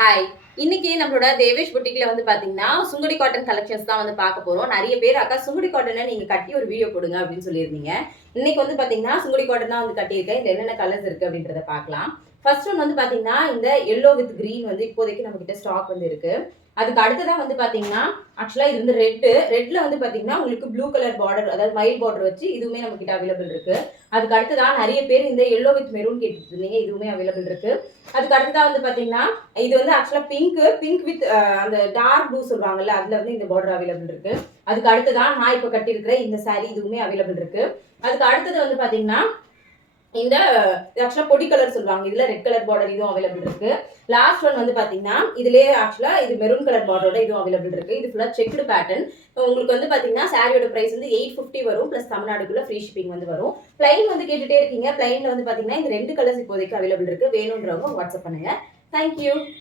Hi. இன்னைக்கு நம்மளோட தேவேஷ் புட்டிக்ல வந்து பாத்தீங்கன்னா, சுங்குடி காட்டன் கலெக்ஷன்ஸ் தான் வந்து பார்க்க போறோம். நெறைய பேர் அக்கா சுங்குடி காட்டன நீங்க கட்டி ஒரு வீடியோ போடுங்க அப்படின்னு சொல்லியிருந்தீங்க. இன்னைக்கு வந்து பாத்தீங்கன்னா, சுங்குடி காட்டன் தான் வந்து கட்டியிருக்கேன். இதுல என்னென்ன கலர்ஸ் இருக்கு அப்படின்றத பார்க்கலாம். ஃபர்ஸ்ட் ஒன் வந்து பாத்தீங்கன்னா, இந்த எல்லோ வித் கிரீன் வந்து இப்போதைக்கு நம்ம கிட்ட ஸ்டாக் வந்து இருக்கு. அதுக்கு அடுத்ததா வந்து பாத்தீங்கன்னா, ஆக்சுவலா இது வந்து ரெட்ல வந்து பாத்தீங்கன்னா, உங்களுக்கு ப்ளூ கலர் பார்டர் அதாவது மயில் பார்டர் வச்சு இதுவுமே நம்ம கிட்ட அவைலபிள் இருக்கு. அதுக்கு அடுத்ததா நெறைய பேர் இந்த எல்லோ வித் மெரூன் கேட்டுட்டு இருந்தீங்க. இதுவுமே அவைலபிள் இருக்கு. அதுக்கு அடுத்ததா வந்து பாத்தீங்கன்னா, இது வந்து ஆக்சுவலா பிங்க் வித் அந்த டார்க் ப்ளூ சொல்லுவாங்கல்ல, அதுல வந்து இந்த பார்டர் அவைலபிள் இருக்கு. அதுக்கு அடுத்ததா நான் இப்ப கட்டியிருக்கிற இந்த saree இதுவுமே அவைலபிள் இருக்கு. அதுக்கு அடுத்தது வந்து பாத்தீங்கன்னா, இந்த ஆக்சுவலா பொடி கலர் சொல்லுவாங்க. இதுல ரெட் கலர் பார்டர் இதுவும் அவைலபிள் இருக்கு. லாஸ்ட் ஒன் வந்து பாத்தீங்கன்னா, இதுலயே ஆக்சுவலா இது மெரூன் கலர் பார்டரோட இதுவும் அவைலபிள் இருக்கு. இது ஃபுல்லா செக்குடு பேட்டர்ன். உங்களுக்கு வந்து பாத்தீங்கன்னா, சாரியோட பிரைஸ் வந்து 850 வரும். பிளஸ் தமிழ்நாடுக்குள்ள ஃப்ரீ ஷிப்பிங் வந்து வரும். பிளைன் வந்து கேட்டுட்டே இருக்கீங்க. பிளைன்ல வந்து பாத்தீங்கன்னா, இந்த 2 கலர்ஸ் இப்போதைக்கு அவைலபிள் இருக்கு. வேணும்ன்றவங்க வாட்ஸ்அப் பண்ணுங்க. Thank you.